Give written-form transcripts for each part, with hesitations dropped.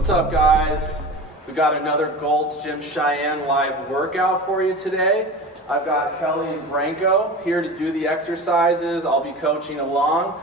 What's up, guys? We got another Gold's Gym Cheyenne live workout for you today. I've got Kelly and Branko here to do the exercises. I'll be coaching along.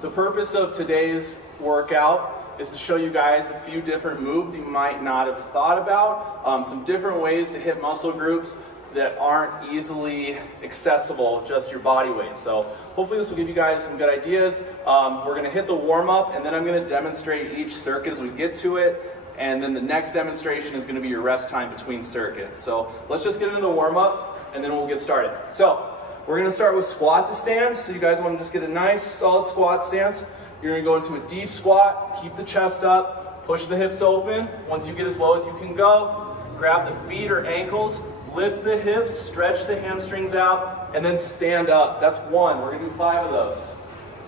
The purpose of today's workout is to show you guys a few different moves you might not have thought about, some different ways to hit muscle groups that aren't easily accessible, just your body weight. So hopefully this will give you guys some good ideas. We're gonna hit the warm up and then I'm gonna demonstrate each circuit as we get to it. And then the next demonstration is gonna be your rest time between circuits. So let's just get into the warm up and then we'll get started. So we're gonna start with squat to stance. So you guys wanna just get a nice solid squat stance. You're gonna go into a deep squat, keep the chest up, push the hips open. Once you get as low as you can go, grab the feet or ankles, lift the hips, stretch the hamstrings out, and then stand up. That's one. We're gonna do 5 of those.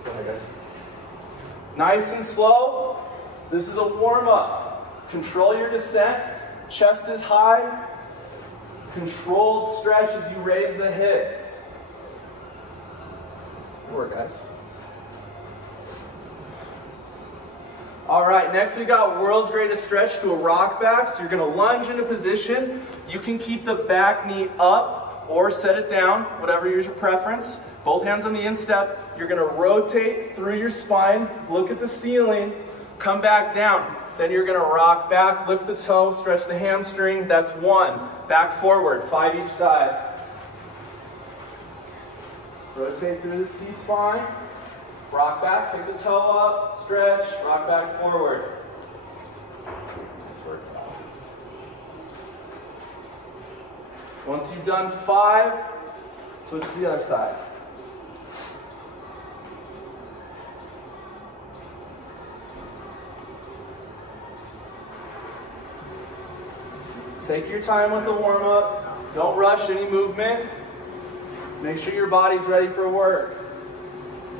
Go ahead, guys. Nice and slow. This is a warm up. Control your descent. Chest is high. Controlled stretch as you raise the hips. Good work, guys. All right, next we got world's greatest stretch to a rock back. So you're gonna lunge into position. You can keep the back knee up or set it down, whatever is your preference. Both hands on the instep. You're gonna rotate through your spine, look at the ceiling, come back down. Then you're gonna rock back, lift the toe, stretch the hamstring. That's 1. Back forward, 5 each side. Rotate through the T-spine. Rock back, kick the toe up, stretch, rock back forward. Nice work. Once you've done 5, switch to the other side. Take your time with the warm-up. Don't rush any movement. Make sure your body's ready for work.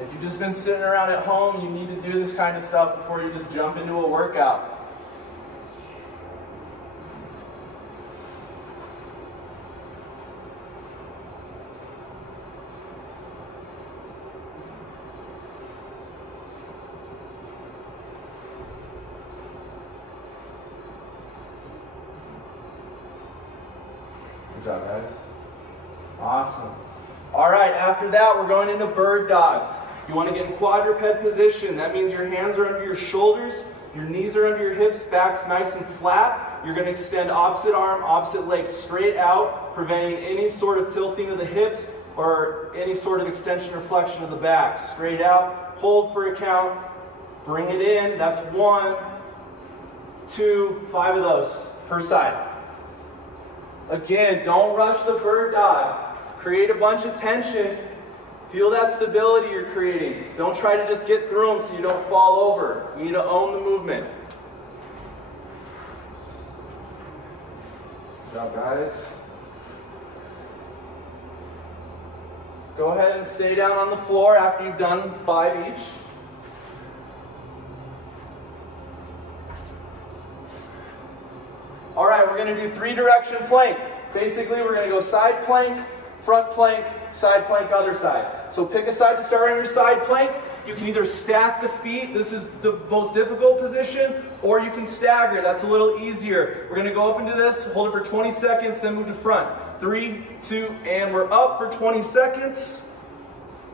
If you've just been sitting around at home, you need to do this kind of stuff before you just jump into a workout. Good job, guys. Awesome. All right, after that, we're going into bird dogs. You want to get in quadruped position. That means your hands are under your shoulders, your knees are under your hips, back's nice and flat. You're going to extend opposite arm, opposite leg straight out, preventing any sort of tilting of the hips or any sort of extension or flexion of the back. Straight out, hold for a count, bring it in. That's 1, 2, 5 of those per side. Again, don't rush the bird dog. Create a bunch of tension. Feel that stability you're creating. Don't try to just get through them so you don't fall over. You need to own the movement. Good job, guys. Go ahead and stay down on the floor after you've done 5 each. All right, we're going to do 3-direction plank. Basically, we're going to go side plank, front plank, side plank, other side. So pick a side to start on your side plank. You can either stack the feet, this is the most difficult position, or you can stagger, that's a little easier. We're gonna go up into this, hold it for 20 seconds, then move to front. 3, 2, and we're up for 20 seconds.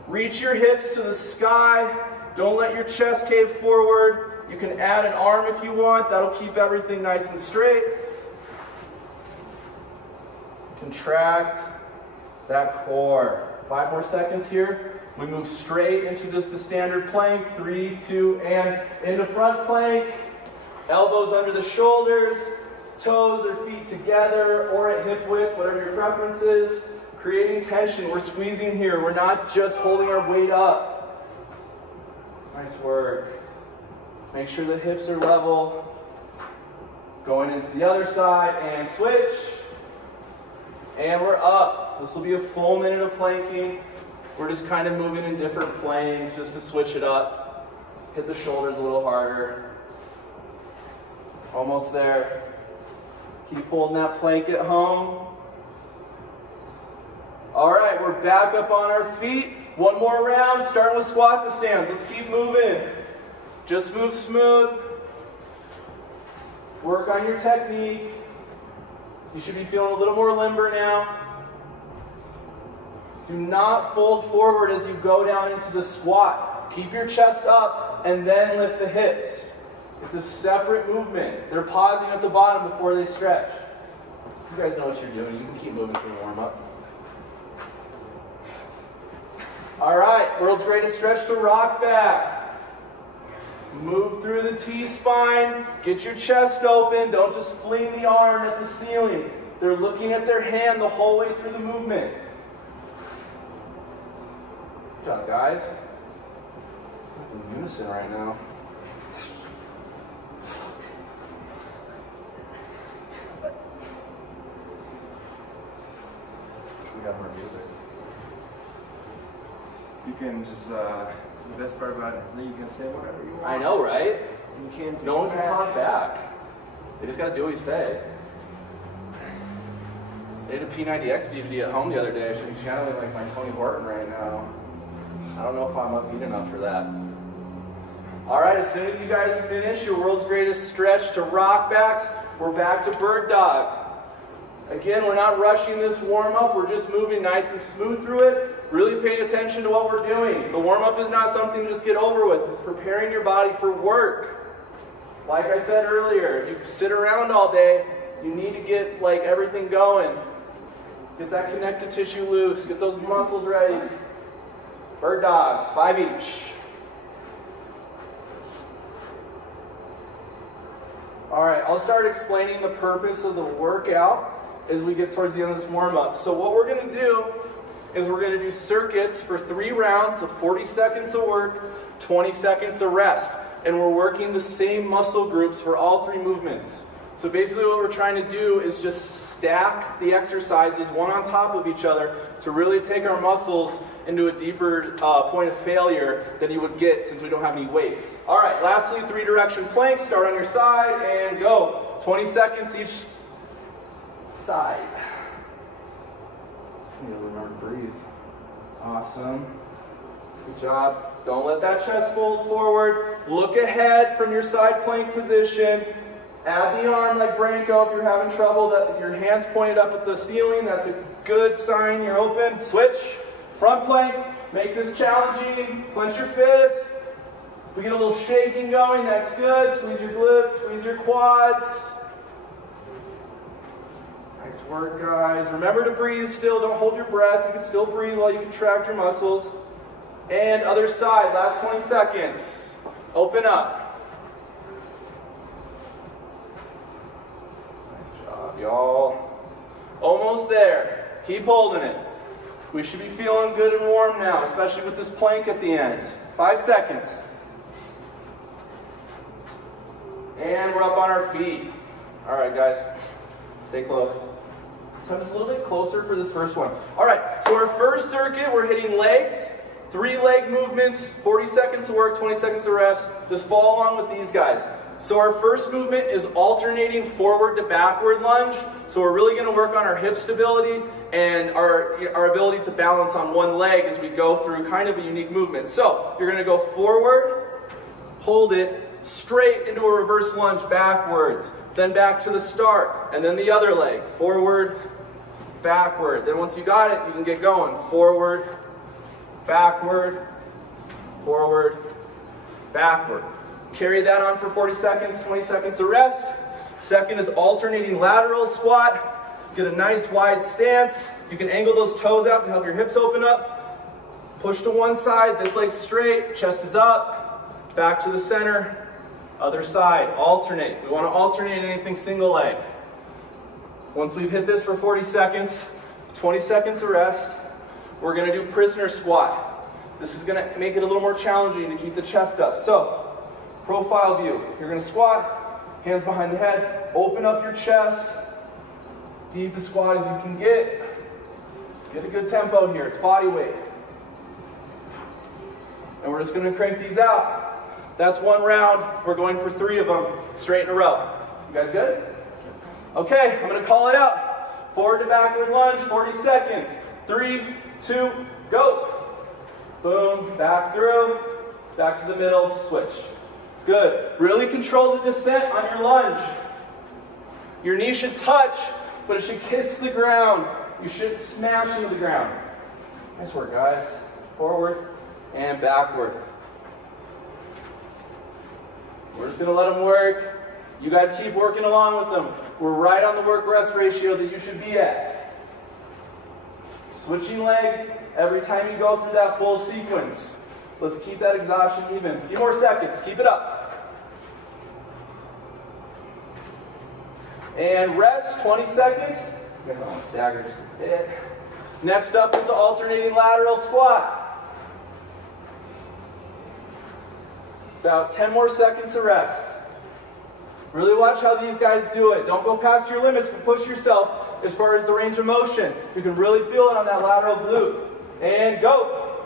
Reach your hips to the sky. Don't let your chest cave forward. You can add an arm if you want, that'll keep everything nice and straight. Contract that core. 5 more seconds here. We move straight into just a standard plank. 3, 2, and into front plank. Elbows under the shoulders, toes or feet together or at hip width, whatever your preference is. Creating tension. We're squeezing here. We're not just holding our weight up. Nice work. Make sure the hips are level. Going into the other side and switch. And we're up. This will be a full minute of planking. We're just kind of moving in different planes just to switch it up. Hit the shoulders a little harder. Almost there. Keep holding that plank at home. All right, we're back up on our feet. One more round, starting with squat to stands. Let's keep moving. Just move smooth. Work on your technique. You should be feeling a little more limber now. Do not fold forward as you go down into the squat. Keep your chest up and then lift the hips. It's a separate movement. They're pausing at the bottom before they stretch. You guys know what you're doing. You can keep moving through the warm-up. All right, world's greatest stretch to rock back. Move through the T-spine. Get your chest open. Don't just fling the arm at the ceiling. They're looking at their hand the whole way through the movement. Good job, guys. In unison right now. We got more music. You can just, it's the best part about it is that you can say whatever you want. I know, right? You can't No one can talk back. They just gotta do what you say. I did a P90X DVD at home the other day. I should be channeling like my Tony Horton right now. I don't know if I'm upbeat enough for that. All right, as soon as you guys finish your world's greatest stretch to rock backs, we're back to bird dog. Again, we're not rushing this warm-up. We're just moving nice and smooth through it, really paying attention to what we're doing. The warm-up is not something to just get over with. It's preparing your body for work. Like I said earlier, if you sit around all day, you need to get like everything going. Get that connective tissue loose. Get those muscles ready. Bird dogs, 5 each. All right, I'll start explaining the purpose of the workout as we get towards the end of this warm-up. So what we're going to do is we're going to do circuits for 3 rounds of 40 seconds of work, 20 seconds of rest. And we're working the same muscle groups for all 3 movements. So basically what we're trying to do is just stack the exercises one on top of each other to really take our muscles into a deeper point of failure than you would get since we don't have any weights. All right, lastly, 3-direction plank. Start on your side and go. 20 seconds each side. You gotta remember to breathe. Awesome. Good job. Don't let that chest fold forward. Look ahead from your side plank position. Add the arm like Branko if you're having trouble. If your hand's pointed up at the ceiling, that's a good sign you're open. Switch. Front plank. Make this challenging. Clench your fist. If we get a little shaking going, that's good. Squeeze your glutes. Squeeze your quads. Nice work, guys. Remember to breathe still. Don't hold your breath. You can still breathe while you contract your muscles. And other side. Last 20 seconds. Open up. Y'all, almost there. Keep holding it. We should be feeling good and warm now, especially with this plank at the end. 5 seconds. And we're up on our feet. All right, guys, stay close. Come just a little bit closer for this first one. All right, so our first circuit, we're hitting legs. 3 leg movements, 40 seconds of work, 20 seconds of rest. Just follow along with these guys. So our first movement is alternating forward to backward lunge. So we're really going to work on our hip stability and our ability to balance on one leg as we go through kind of a unique movement. So you're going to go forward, hold it, straight into a reverse lunge backwards, then back to the start, and then the other leg, forward, backward. Then once you got it, you can get going. Forward, backward, forward, backward. Carry that on for 40 seconds, 20 seconds of rest. Second is alternating lateral squat. Get a nice wide stance. You can angle those toes out to help your hips open up. Push to one side, this leg straight, chest is up. Back to the center, other side, alternate. We want to alternate anything single leg. Once we've hit this for 40 seconds, 20 seconds of rest, we're going to do prisoner squat. This is going to make it a little more challenging to keep the chest up. So, profile view. You're going to squat, hands behind the head, open up your chest, deep as squat as you can get. Get a good tempo here. It's body weight. And we're just going to crank these out. That's 1 round. We're going for 3 of them straight in a row. You guys good? Okay, I'm going to call it out. Forward to backward lunge, 40 seconds. 3, 2, go. Boom, back through, back to the middle, switch. Good. Really control the descent on your lunge. Your knee should touch, but it should kiss the ground. You shouldn't smash into the ground. Nice work, guys. Forward and backward. We're just going to let them work. You guys keep working along with them. We're right on the work-rest ratio that you should be at. Switching legs every time you go through that full sequence. Let's keep that exhaustion even. A few more seconds. Keep it up. And rest, 20 seconds. We're going to stagger just a bit. Next up is the alternating lateral squat. About 10 more seconds to rest. Really watch how these guys do it. Don't go past your limits, but push yourself as far as the range of motion. You can really feel it on that lateral glute. And go.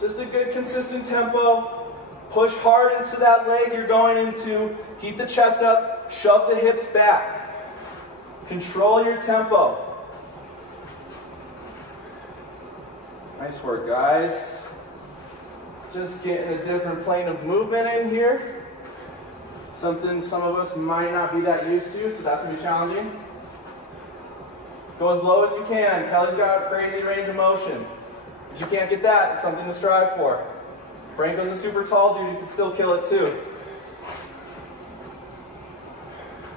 Just a good consistent tempo. Push hard into that leg you're going into. Keep the chest up. Shove the hips back. Control your tempo. Nice work, guys. Just getting a different plane of movement in here. Something some of us might not be that used to, so that's going to be challenging. Go as low as you can. Kelly's got a crazy range of motion. If you can't get that, it's something to strive for. Branko's a super tall dude, you can still kill it too.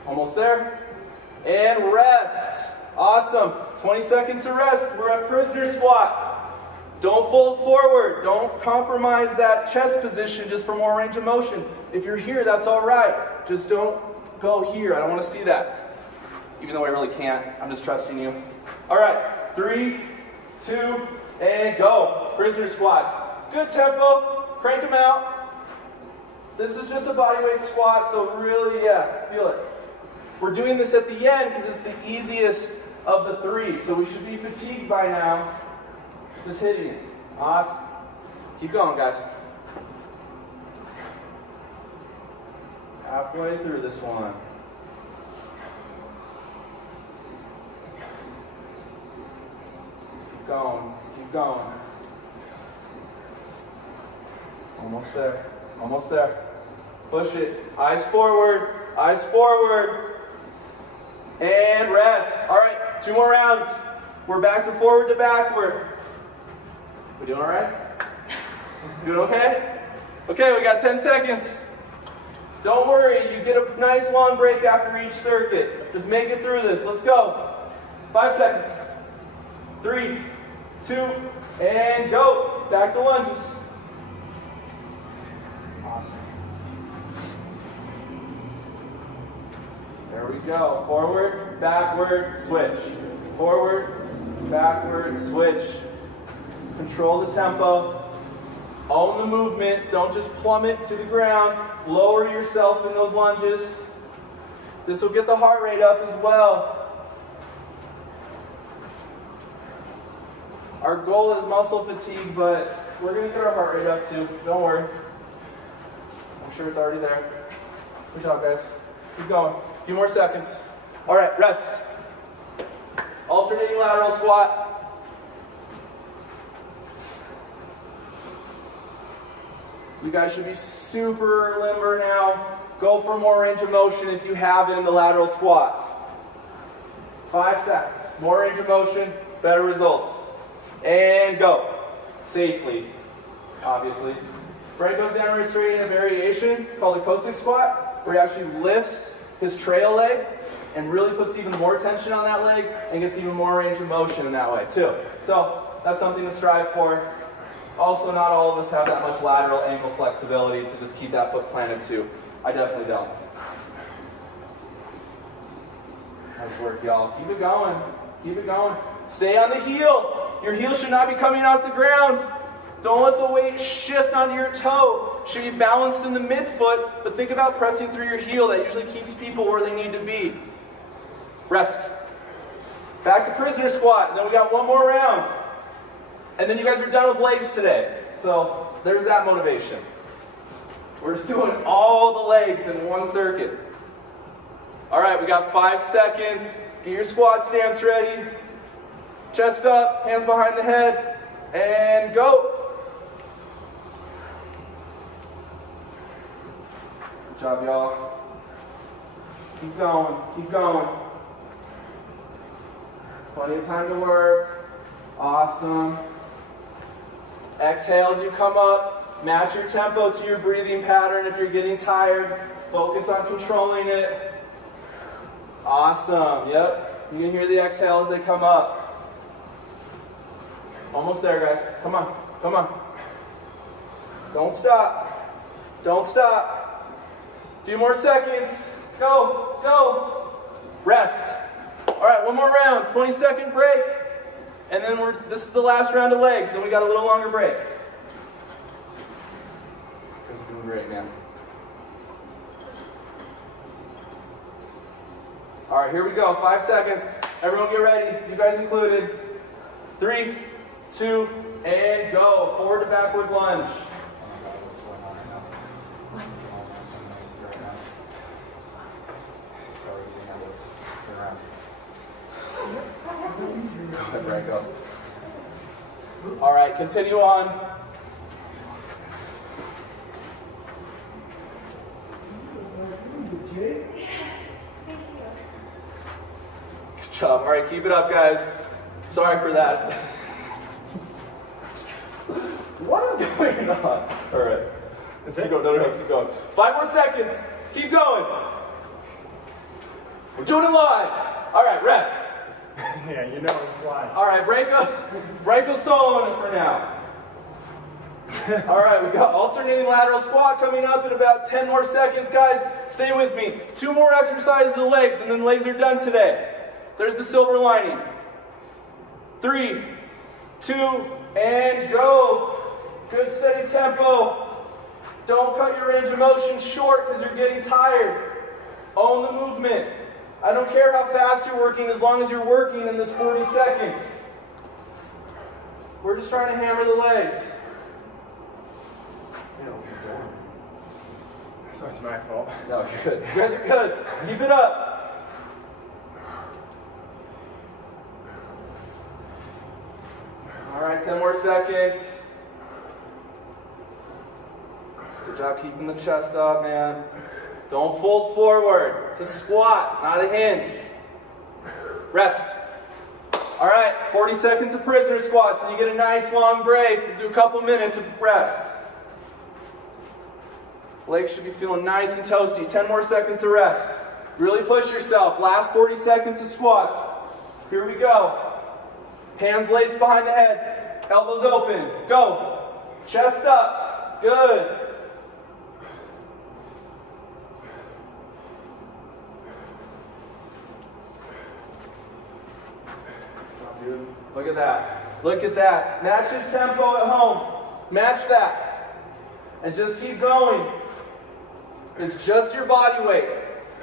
Almost there. And rest. Awesome. 20 seconds to rest. We're at prisoner squat. Don't fold forward. Don't compromise that chest position just for more range of motion. If you're here, that's all right. Just don't go here. I don't want to see that. Even though I really can't. I'm just trusting you. All right. 3, 2, and go. Prisoner squats. Good tempo. Crank them out. This is just a bodyweight squat, so really, feel it. We're doing this at the end because it's the easiest of the 3, so we should be fatigued by now. Just hitting it. Awesome. Keep going, guys. Halfway through this one. Keep going. Keep going. Almost there. Almost there. Push it. Eyes forward. Eyes forward. And rest. All right. 2 more rounds. We're back to forward to backward. We doing all right? Doing okay? Okay, we got 10 seconds. Don't worry, you get a nice long break after each circuit. Just make it through this. Let's go. 5 seconds. 3, 2, and go. Back to lunges. Awesome. There we go. Forward, backward, switch. Forward, backward, switch. Control the tempo. Own the movement. Don't just plummet to the ground. Lower yourself in those lunges. This will get the heart rate up as well. Our goal is muscle fatigue, but we're going to get our heart rate up too. Don't worry. I'm sure it's already there. Good job, guys. Keep going. A few more seconds. All right, rest. Alternating lateral squat. You guys should be super limber now. Go for more range of motion if you have it in the lateral squat. 5 seconds. More range of motion, better results. And go. Safely, obviously. Branko's demonstrating a variation called a Cossack squat, where he actually lifts his trail leg and really puts even more tension on that leg and gets even more range of motion in that way too. So that's something to strive for. Also, not all of us have that much lateral ankle flexibility to just keep that foot planted too. I definitely don't. Nice work, y'all. Keep it going. Keep it going. Stay on the heel. Your heel should not be coming off the ground. Don't let the weight shift onto your toe. Should be balanced in the midfoot, but think about pressing through your heel. That usually keeps people where they need to be. Rest. Back to prisoner squat. And then we got 1 more round. And then you guys are done with legs today. So there's that motivation. We're just doing all the legs in one circuit. All right, we got 5 seconds. Get your squat stance ready. Chest up, hands behind the head, and go. Good job, y'all. Keep going, keep going. Plenty of time to work. Awesome. Exhale as you come up. Match your tempo to your breathing pattern if you're getting tired. Focus on controlling it. Awesome, yep. You can hear the exhale as they come up. Almost there, guys. Come on, come on. Don't stop. Don't stop. A few more seconds. Go, go. Rest. All right, one more round. 20-second break. And then this is the last round of legs. Then we got a little longer break. That's doing great, man. All right, here we go. 5 seconds. Everyone get ready. You guys included. 3, 2, and go. Forward to backward lunge. Go. All right, continue on. Good job. All right, keep it up, guys. Sorry for that. What is going on? All right. Let's keep going. No, keep going. 5 more seconds. Keep going. We're doing it live. All right, rest. Yeah, you know it's live. All right, Branko soloing it for now. All right, we got alternating lateral squat coming up in about 10 more seconds, guys. Stay with me. 2 more exercises of legs, and then legs are done today. There's the silver lining. 3, 2, and go. Good steady tempo. Don't cut your range of motion short because you're getting tired. Own the movement. I don't care how fast you're working as long as you're working in this 40 seconds. We're just trying to hammer the legs. So it's my fault. No, you're good. You guys are good. Keep it up. All right, 10 more seconds. Good job keeping the chest up, man. Don't fold forward. It's a squat, not a hinge. Rest. All right, 40 seconds of prisoner squats, and you get a nice long break. We'll do a couple minutes of rest. Legs should be feeling nice and toasty. 10 more seconds of rest. Really push yourself. Last 40 seconds of squats. Here we go. Hands laced behind the head. Elbows open. Go. Chest up. Good. Look at that. Look at that. Match his tempo at home. Match that. And just keep going. It's just your body weight.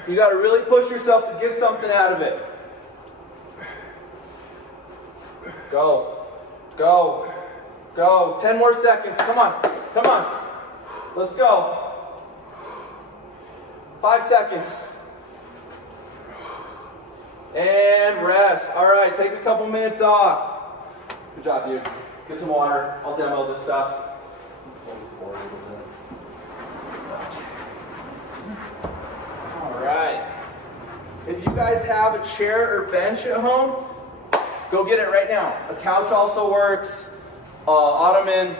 You got to really push yourself to get something out of it. Go. Go. Go. 10 more seconds. Come on. Come on. Let's go. 5 seconds. And rest. All right, take a couple minutes off. Good job, dude. Get some water. I'll demo this stuff. All right. If you guys have a chair or bench at home, go get it right now. A couch also works. Ottoman,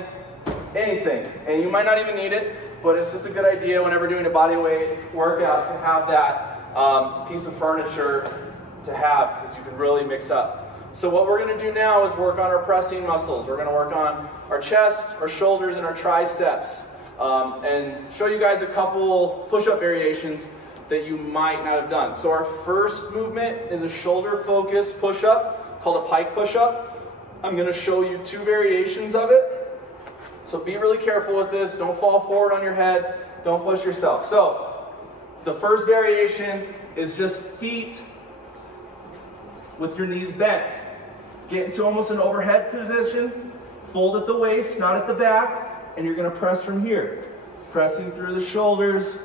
anything. And you might not even need it, but it's just a good idea whenever doing a body weight workout to have that piece of furniture to have, because you can really mix up. So what we're going to do now is work on our pressing muscles. We're going to work on our chest, our shoulders, and our triceps, and show you guys a couple push-up variations that you might not have done. So our first movement is a shoulder-focused push-up called a pike push-up. I'm going to show you 2 variations of it. So be really careful with this. Don't fall forward on your head. Don't push yourself. So the first variation is just feet with your knees bent. Get into almost an overhead position, fold at the waist, not at the back, and you're going to press from here. Pressing through the shoulders,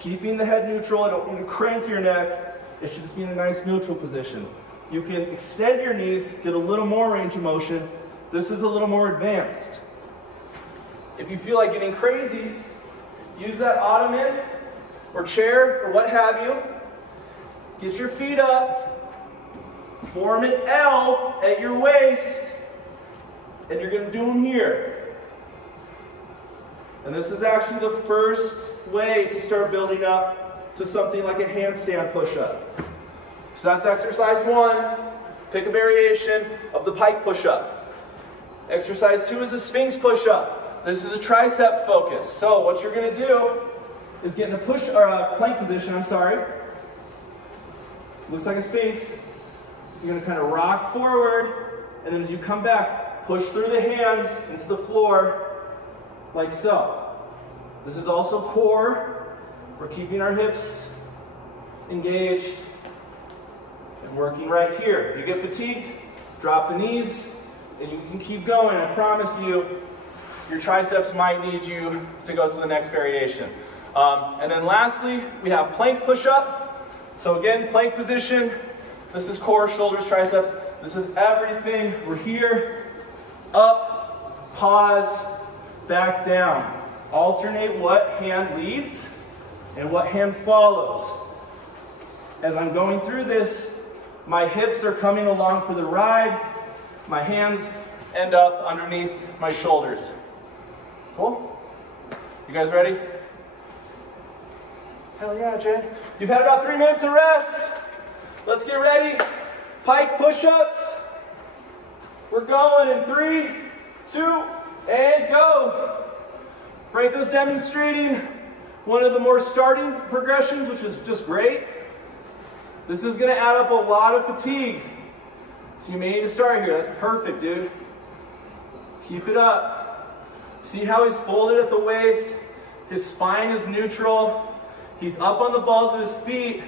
keeping the head neutral. I don't need to crank your neck. It should just be in a nice neutral position. You can extend your knees, get a little more range of motion. This is a little more advanced. If you feel like getting crazy, use that ottoman or chair or what have you, Get your feet up. Form an L at your waist. And you're going to do them here. And this is actually the first way to start building up to something like a handstand push-up. So that's exercise 1. Pick a variation of the pike push-up. Exercise 2 is a Sphinx push-up. This is a tricep focus. So what you're going to do is get in a plank position, Looks like a Sphinx. You're going to kind of rock forward, and then as you come back, push through the hands into the floor, like so. This is also core. We're keeping our hips engaged and working right here. If you get fatigued, drop the knees, and you can keep going. I promise you, your triceps might need you to go to the next variation. And then lastly, we have plank push-up. So again, plank position. This is core, shoulders, triceps. This is everything. We're here, up, pause, back down. Alternate what hand leads and what hand follows. As I'm going through this, my hips are coming along for the ride. My hands end up underneath my shoulders. Cool? You guys ready? Hell yeah, Jay. You've had about 3 minutes of rest. Let's get ready. Pike push-ups. We're going in 3, 2, and go. Franco's demonstrating one of the more starting progressions, which is just great. This is going to add up a lot of fatigue. So you may need to start here. That's perfect, dude. Keep it up. See how he's folded at the waist? His spine is neutral. He's up on the balls of his feet.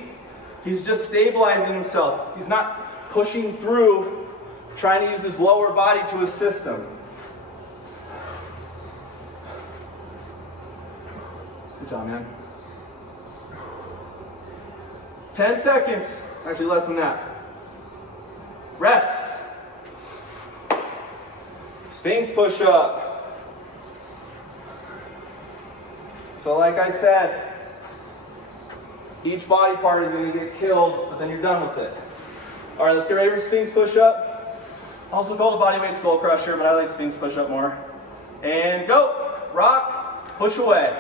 He's just stabilizing himself. He's not pushing through, trying to use his lower body to assist him. Good job, man. 10 seconds. Actually, less than that. Rest. Sphinx push-up. So like I said, each body part is going to get killed, but then you're done with it. All right, let's get ready for Sphinx push-up. Also called a bodyweight skull crusher, but I like Sphinx push-up more. And go. Rock, push away.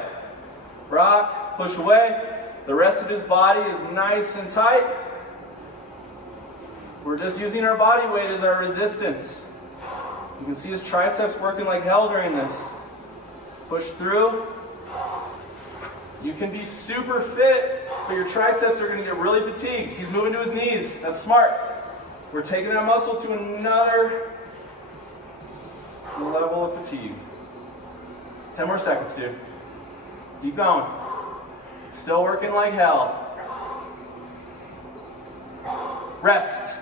Rock, push away. The rest of his body is nice and tight. We're just using our body weight as our resistance. You can see his triceps working like hell during this. Push through. You can be super fit, but your triceps are going to get really fatigued. He's moving to his knees. That's smart. We're taking that muscle to another level of fatigue. 10 more seconds, dude. Keep going. Still working like hell. Rest.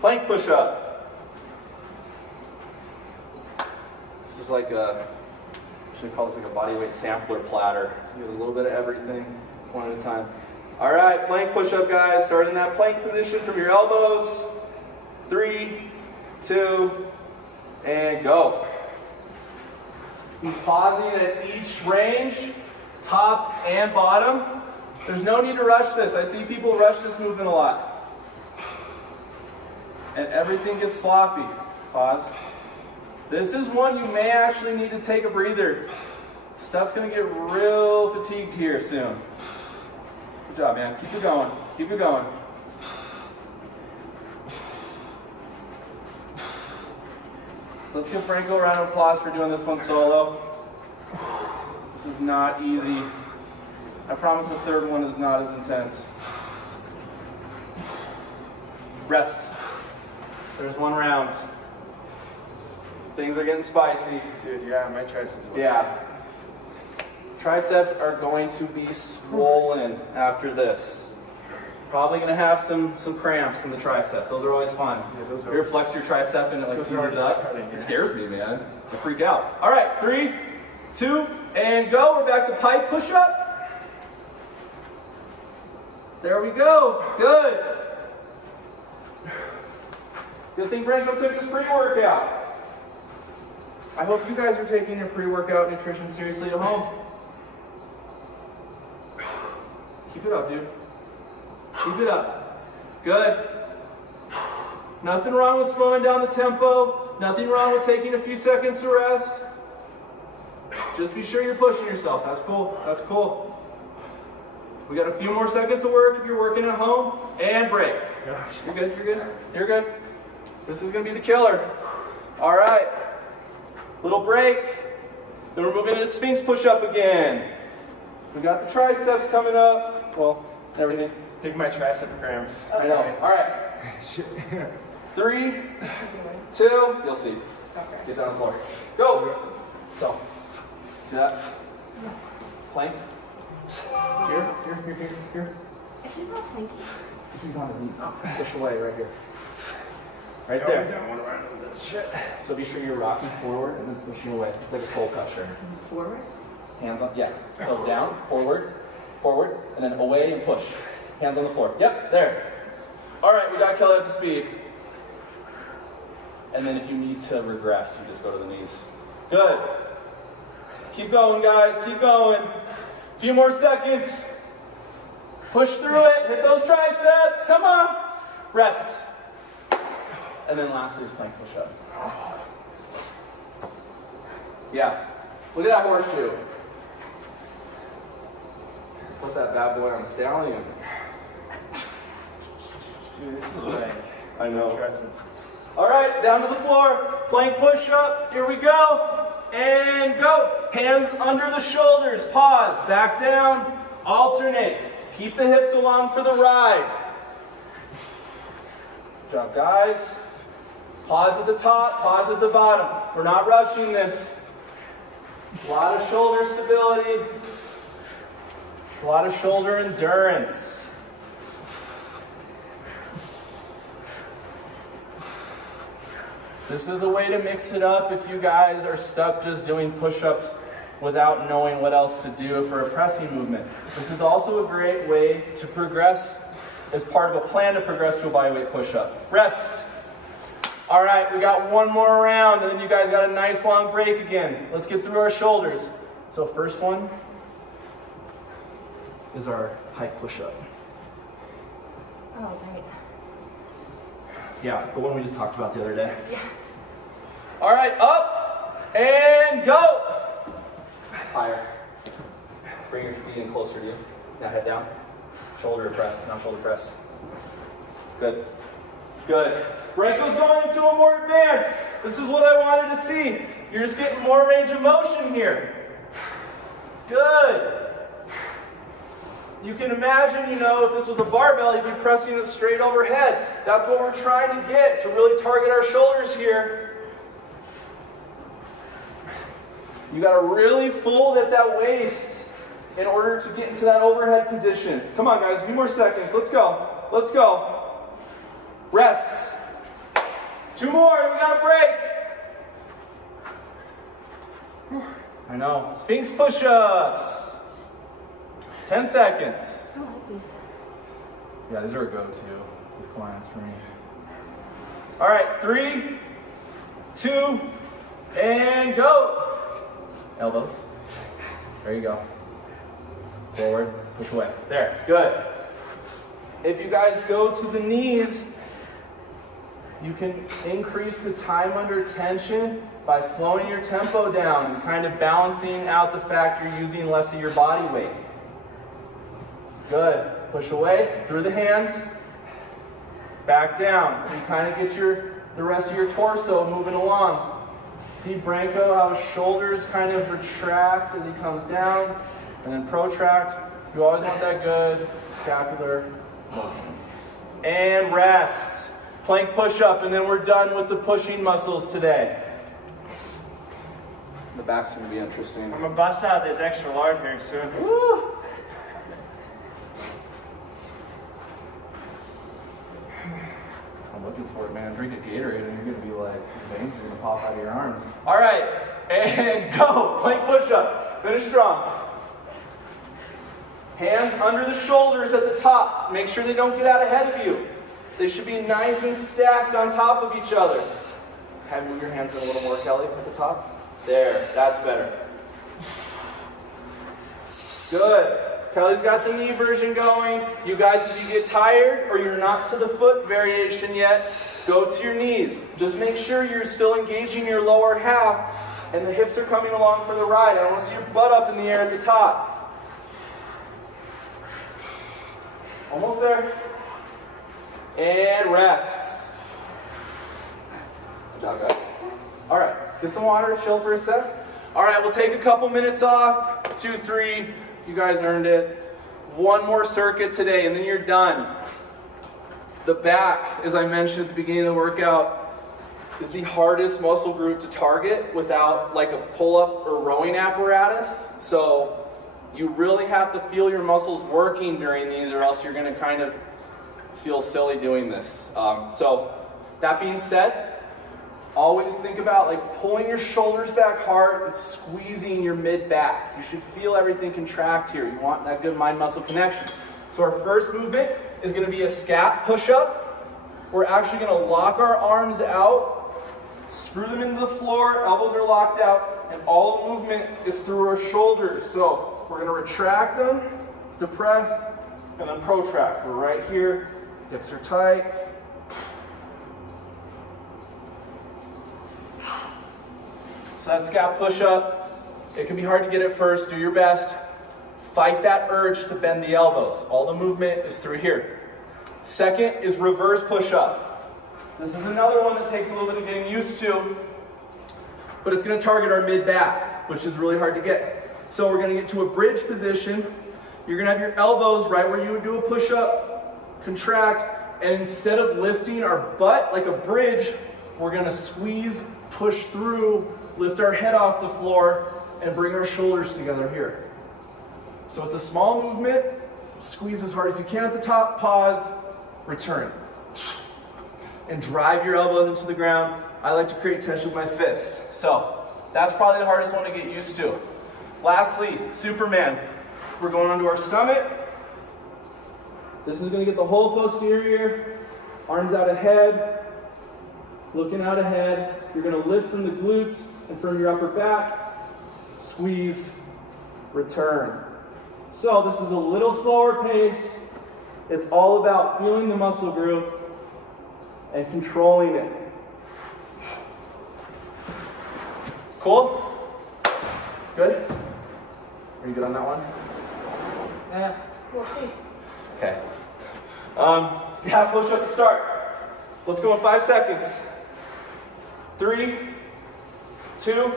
Plank push-up. This is like a, I should call this like a bodyweight sampler platter. Get a little bit of everything, one at a time. All right, plank push-up, guys. Start in that plank position from your elbows. 3, 2, and go. He's pausing at each range, top and bottom. There's no need to rush this. I see people rush this movement a lot. And everything gets sloppy. Pause. This is one you may actually need to take a breather. Stuff's going to get real fatigued here soon. Good job, man. Keep it going. Keep it going. So let's give Franco a round of applause for doing this one solo. This is not easy. I promise the third one is not as intense. Rest. There's 1 round. Things are getting spicy. Dude, yeah, my triceps. Yeah. Triceps are going to be swollen after this. Probably going to have some cramps in the triceps. Those are always fun. Yeah, those are you ever flex your tricep and it like seizes up? starting, yeah. It scares me, man. I freak out. All right, 3, 2, and go. We're back to pike push-up. There we go. Good. Good thing Franco took his pre-workout. I hope you guys are taking your pre-workout nutrition seriously at home. Keep it up, dude. Keep it up. Good. Nothing wrong with slowing down the tempo. Nothing wrong with taking a few seconds to rest. Just be sure you're pushing yourself. That's cool. That's cool. We got a few more seconds of work if you're working at home. And break. You're good. You're good. You're good. This is going to be the killer. All right. Little break. Then we're moving into Sphinx push-up again. We got the triceps coming up. Well, everything. Take my tricep cramps. I know. All right. 3, 2, you'll see. Okay. Get down on the floor. Go. So, see that? Plank. Here. He's not tanky. He's on his knee. Push away right here. Right there. Don't want to run with this shit. So be sure you're rocking forward and then pushing away. It's like a skull crusher. Forward? Hands on, yeah. So down, forward, and then away and push. Hands on the floor. Yep, there. All right, we got Kelly up to speed. And then if you need to regress, you just go to the knees. Good. Keep going, guys. Keep going. A few more seconds. Push through it. Hit those triceps. Come on. Rest. And then lastly is plank push-up. Yeah. Look at that horseshoe. Put that bad boy on stallion. Dude, this is like... I know. Tricep. All right, down to the floor. Plank push-up. Here we go. And go. Hands under the shoulders. Pause. Back down. Alternate. Keep the hips along for the ride. Good job, guys. Pause at the top. Pause at the bottom. We're not rushing this. A lot of shoulder stability. A lot of shoulder endurance. This is a way to mix it up if you guys are stuck just doing push-ups without knowing what else to do for a pressing movement. This is also a great way to progress as part of a plan to progress to a bodyweight push-up. Rest. All right, we got one more round, and then you guys got a nice long break again. Let's get through our shoulders. So first one is our pike push-up. Oh, right. Yeah, the one we just talked about the other day. Yeah. All right, up and go. Higher. Bring your feet in closer to you. Now head down. Shoulder press. Now shoulder press. Good. Good. Branko's going into a more advanced. This is what I wanted to see. You're just getting more range of motion here. Good. You can imagine, you know, if this was a barbell, you'd be pressing it straight overhead. That's what we're trying to get, to really target our shoulders here. You got to really fold at that waist in order to get into that overhead position. Come on, guys, a few more seconds. Let's go. Let's go. Rest. 2 more. We got a break. I know. Sphinx push-ups. 10 seconds. I like these. Yeah, these are a go-to with clients for me. All right, 3, 2, and go. Elbows. There you go. Forward, push away. There, good. If you guys go to the knees, you can increase the time under tension by slowing your tempo down and kind of balancing out the fact you're using less of your body weight. Good. Push away through the hands. Back down. So you kind of get the rest of your torso moving along. See Branko, how his shoulders kind of retract as he comes down, and then protract. You always want that good scapular motion. And rest. Plank push-up, and then we're done with the pushing muscles today. The back's going to be interesting. I'm gonna bust out this extra large here soon. Woo! I'm looking for it, man. Drink a Gatorade and you're going to be like, the veins are going to pop out of your arms. All right, and go. Plank push-up. Finish strong. Hands under the shoulders at the top. Make sure they don't get out ahead of you. They should be nice and stacked on top of each other. Have move your hands in a little more, Kelly, at the top. There, that's better. Good. Kelly's got the knee version going. You guys, if you get tired or you're not to the foot variation yet, go to your knees. Just make sure you're still engaging your lower half and the hips are coming along for the ride. I don't want to see your butt up in the air at the top. Almost there. And rest. Good job, guys. All right, get some water, chill for a sec. All right, we'll take a couple minutes off. 2, 3. You guys earned it. One more circuit today, and then you're done. The back, as I mentioned at the beginning of the workout, is the hardest muscle group to target without like a pull-up or rowing apparatus. So you really have to feel your muscles working during these, or else you're going to kind of feel silly doing this. So that being said, always think about like pulling your shoulders back hard and squeezing your mid-back. You should feel everything contract here. You want that good mind-muscle connection. So our first movement is going to be a scat push-up. We're actually going to lock our arms out, screw them into the floor, elbows are locked out, and all the movement is through our shoulders. So we're going to retract them, depress, and then protract. We're right here, hips are tight. So that scat push-up, it can be hard to get at first. Do your best. Fight that urge to bend the elbows. All the movement is through here. Second is reverse push-up. This is another one that takes a little bit of getting used to, but it's going to target our mid-back, which is really hard to get. So we're going to get to a bridge position. You're going to have your elbows right where you would do a push-up, contract, and instead of lifting our butt like a bridge, we're going to squeeze, push through, lift our head off the floor, and bring our shoulders together here. So it's a small movement. Squeeze as hard as you can at the top, pause, return. And drive your elbows into the ground. I like to create tension with my fists. So that's probably the hardest one to get used to. Lastly, Superman. We're going onto our stomach. This is going to get the whole posterior, arms out ahead, looking out ahead. You're going to lift from the glutes and from your upper back, squeeze, return. So this is a little slower pace. It's all about feeling the muscle group and controlling it. Cool? Good? Are you good on that one? We'll see. Okay. Scat push up to start. Let's go in 5 seconds. 3, 2,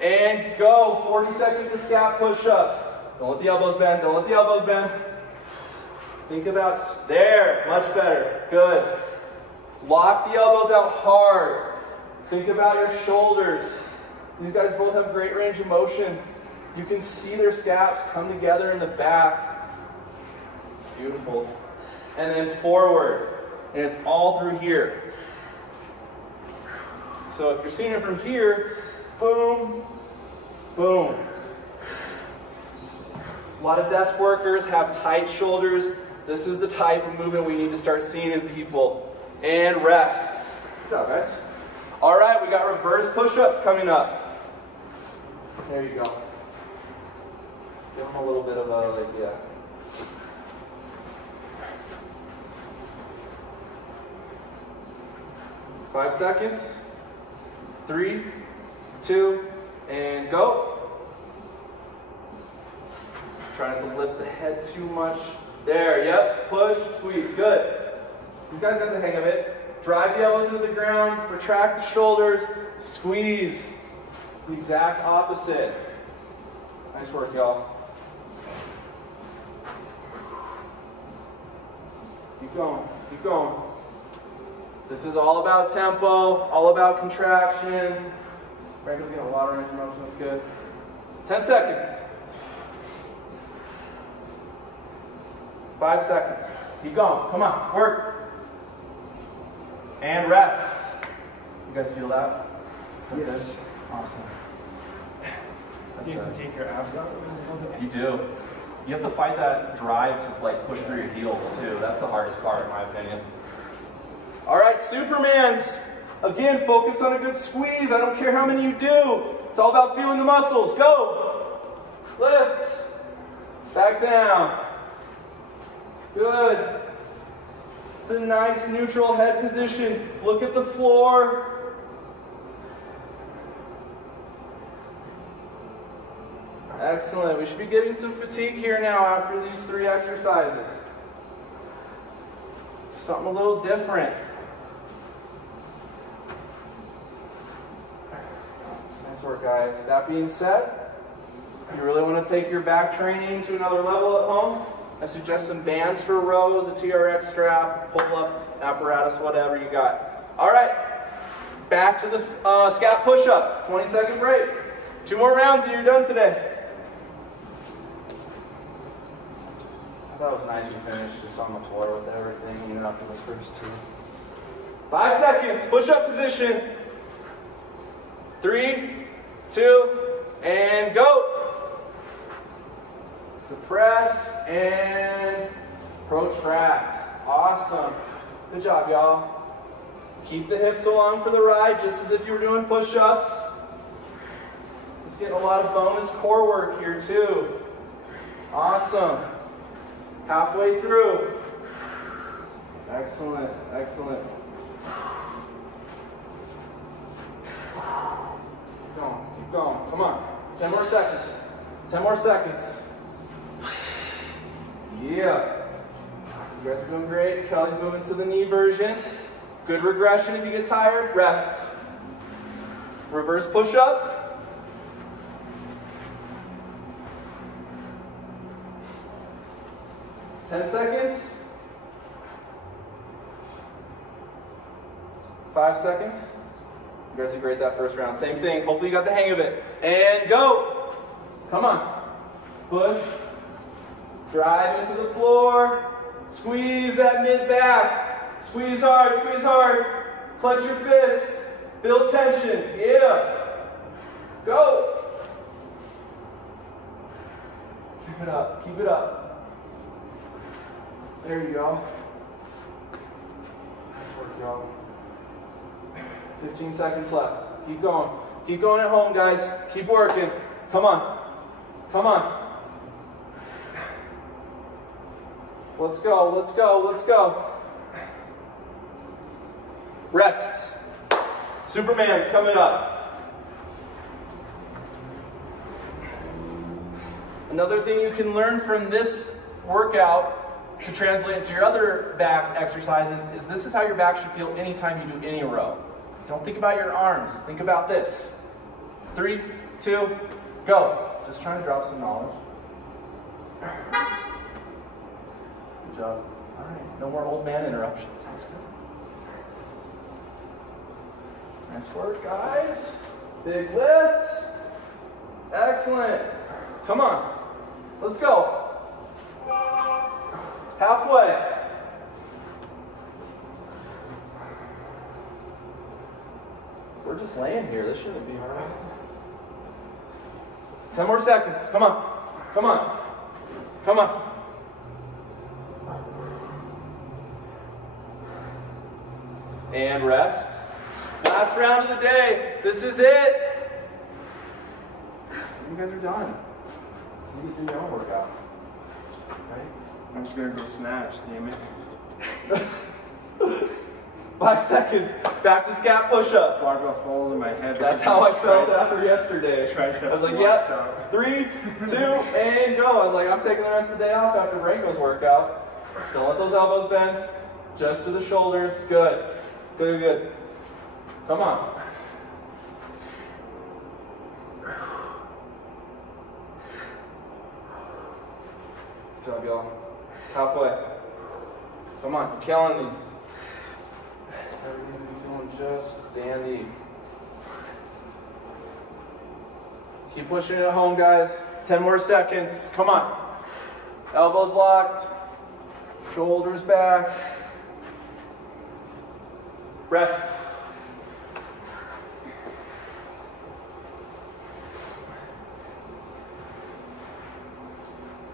and go. 40 seconds of scat push-ups. Don't let the elbows bend. Don't let the elbows bend. Think about, there, much better. Good. Lock the elbows out hard. Think about your shoulders. These guys both have great range of motion. You can see their scaps come together in the back. It's beautiful. And then forward. And it's all through here. So if you're seeing it from here, boom, boom. A lot of desk workers have tight shoulders. This is the type of movement we need to start seeing in people. And rest. Good job, guys. All right, we got reverse push-ups coming up. There you go. Give them a little bit of a, like, yeah. Five seconds. 3, 2, and go. Try not to lift the head too much. There, yep, push, squeeze, good. You guys got the hang of it. Drive the elbows into the ground, retract the shoulders, squeeze. The exact opposite. Nice work, y'all. Keep going, keep going. This is all about tempo, all about contraction. Franco's getting a lot of range of motion, that's good. 10 seconds. 5 seconds. Keep going, come on, work. And rest. You guys feel that? Yes. Good? Awesome. You have to take your abs out a little bit. You do. You have to fight that drive to like push through your heels too. That's the hardest part in my opinion. All right, Supermans. Again, focus on a good squeeze. I don't care how many you do. It's all about feeling the muscles. Go. Lift. Back down. Good. It's a nice neutral head position. Look at the floor. Excellent. We should be getting some fatigue here now after these 3 exercises. Something a little different. Nice work, guys. That being said, if you really want to take your back training to another level at home, I suggest some bands for rows, a TRX strap, pull-up, apparatus, whatever you got. All right, back to the scat push-up. 20-second break. 2 more rounds and you're done today. I thought it was nice you finished just on the floor with everything, you know, after this first 2. 5 seconds, push-up position. 3, 2, and go. Depress and protract. Awesome. Good job, y'all. Keep the hips along for the ride, just as if you were doing push-ups. Just getting a lot of bonus core work here, too. Awesome. Halfway through. Excellent, excellent. Keep going, come on. 10 more seconds. 10 more seconds. Yeah. You guys are doing great. Kelly's moving to the knee version. Good regression if you get tired. Rest. Reverse push-up. Ten seconds. 5 seconds. You guys did great that first round. Same thing. Hopefully you got the hang of it. And go. Come on. Push. Drive into the floor. Squeeze that mid back. Squeeze hard, squeeze hard. Clench your fists. Build tension. Yeah. Go. Keep it up. Keep it up. There you go. Nice work, y'all. 15 seconds left. Keep going. Keep going at home, guys. Keep working. Come on. Come on. Let's go, let's go, let's go. Rest. Superman's coming up. Another thing you can learn from this workout to translate into your other back exercises is this is how your back should feel anytime you do any row. Don't think about your arms. Think about this. 3, 2, go. Just trying to drop some knowledge. Good job. All right. No more old man interruptions. Sounds good. Nice work, guys. Big lifts. Excellent. Come on. Let's go. Halfway. We're just laying here. This shouldn't be hard. 10 more seconds. Come on. Come on. Come on. And rest. Last round of the day. This is it. You guys are done. You can do your own workout. Right? I'm just gonna go snatch, damn it. 5 seconds. Back to scat push-up. Barbell falls in my head. That's how I felt after yesterday. Tricep I was like, yep. 3, 2, and go. I was like, I'm taking the rest of the day off after Branko's workout. Don't let those elbows bend. Just to the shoulders. Good. Good, good. Come on. Good job, y'all. Halfway. Come on, you're killing these. Everybody's feeling just dandy. Keep pushing it at home, guys. 10 more seconds. Come on. Elbows locked. Shoulders back. Rest.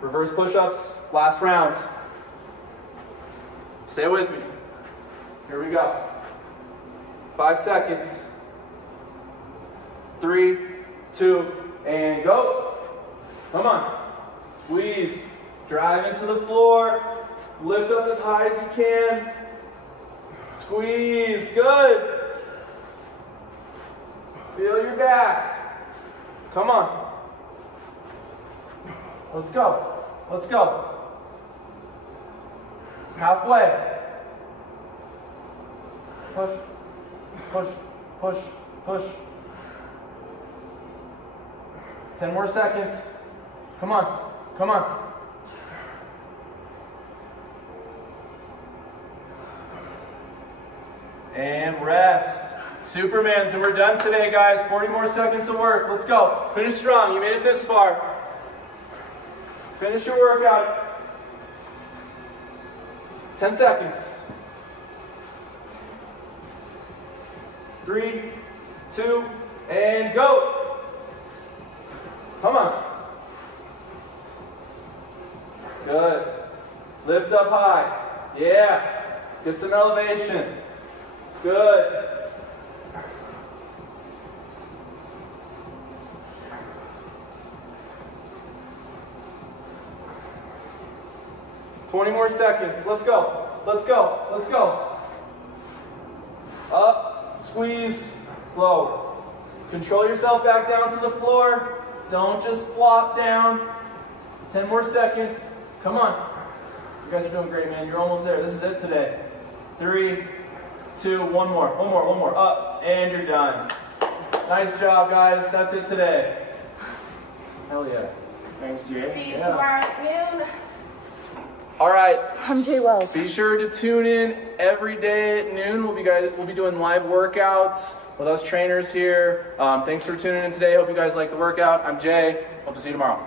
Reverse push-ups, last round. Stay with me. Here we go. 5 seconds. 3, 2, and go. Come on. Squeeze. Drive into the floor. Lift up as high as you can. Squeeze. Good. Feel your back. Come on. Let's go. Let's go. Halfway. Push. Push. Push. Push. 10 more seconds. Come on. Come on. And rest. Supermans, and we're done today, guys. 40 more seconds of work. Let's go. Finish strong. You made it this far. Finish your workout. 10 seconds. 3, 2, and go. Come on. Good. Lift up high. Yeah. Get some elevation. Good. $20 more seconds. Let's go. Let's go. Let's go. Up, squeeze, lower. Control yourself back down to the floor. Don't just flop down. 10 more seconds. Come on. You guys are doing great, man. You're almost there. This is it today. 3, 2, one more. One more. One more. Up, and you're done. Nice job, guys. That's it today. Hell yeah. Thanks, Jay. See you tomorrow at noon. All right. I'm Jay Wells. Be sure to tune in every day at noon. We'll be doing live workouts with us trainers here. Thanks for tuning in today. Hope you guys like the workout. I'm Jay. Hope to see you tomorrow.